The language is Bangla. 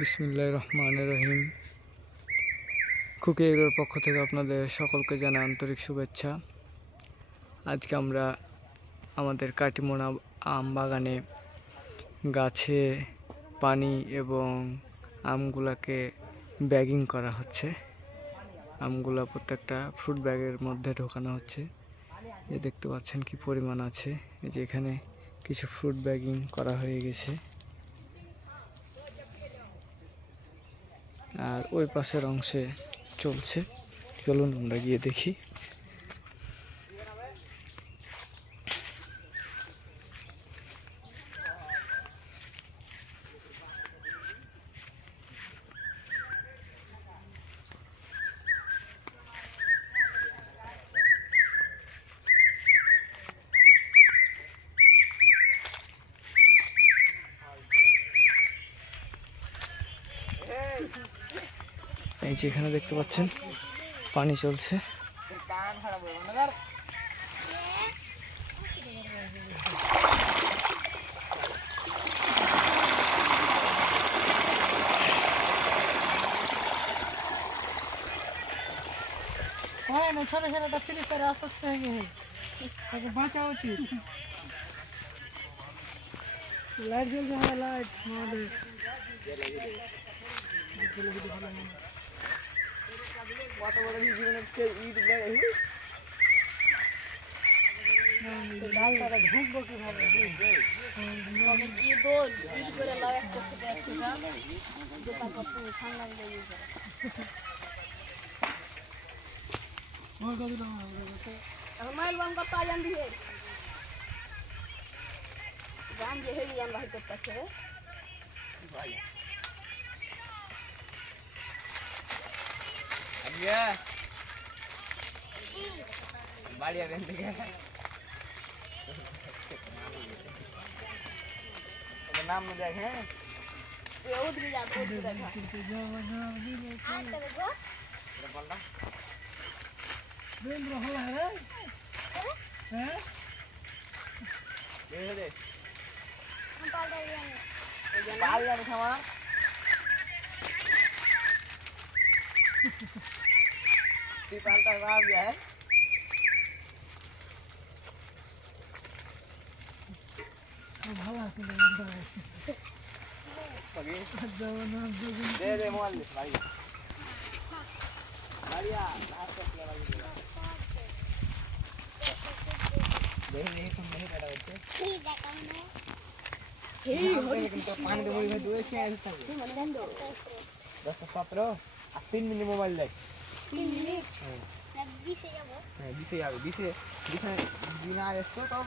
বিসমিল্লাহির রহমানির রহিম। খুকি এগ্রোর পক্ষ থেকে আপনাদের সকলকে জানাই আন্তরিক শুভেচ্ছা। আজকে আমরা আমাদের কাটিমোনা আম বাগানে গাছে পানি এবং আমগুলাকে ব্যাগিং করা হচ্ছে। আমগুলা প্রত্যেকটা ফ্রুট ব্যাগের মধ্যে ঢোকানো হচ্ছে। এই দেখতে পাচ্ছেন কি পরিমাণ আছে। এই যে এখানে কিছু ফ্রুট ব্যাগিং করা হয়ে গেছে, আর ওই পাশের অংশে চলছে। চলুন আমরা গিয়ে দেখি। এই যে এখানে দেখতে পাচ্ছেন পানি চলছে। ছোট ছেলেটা ফিলিপের অসুস্থ হয়ে গেছে, তাকে বাঁচা উচিত। লাইট জ্বলছে, হ্যাঁ লাইট আমাদের ঢুকবো কিভাবে? মাইল বান করতে আয়ান দিয়ে গান যে হেই আমরা হইতে পারছে ভাই আইয়া বাড়ি আবেন দিকে ওর নাম নো দেখ। হ্যাঁ এ উঠে যা উঠে দেখা কিন্তু জওয়ানা দিলে আচ্ছা গো এটা বলনা বেন্দ্র হলা রে। হ্যাঁ দে দে हम पाल दे रहे हैं पाल जा खावा ती पालता बाप है ভালো আছে জওয়ানা दे दे मोबाइल भाई बढ़िया लास्ट तक लगा देख नहीं तुम नहीं बैठा होते ठीक है कम है এই হরি তো পানি দেবো এই দুই কে আসছে তুই মনে দেন 10 17 আর 3 মিনিট মোবাইল দেখ 3 মিনিট হ্যাঁ 20 এ যাব হ্যাঁ 20 এ যাবে 20 এ দিনা আসতো তো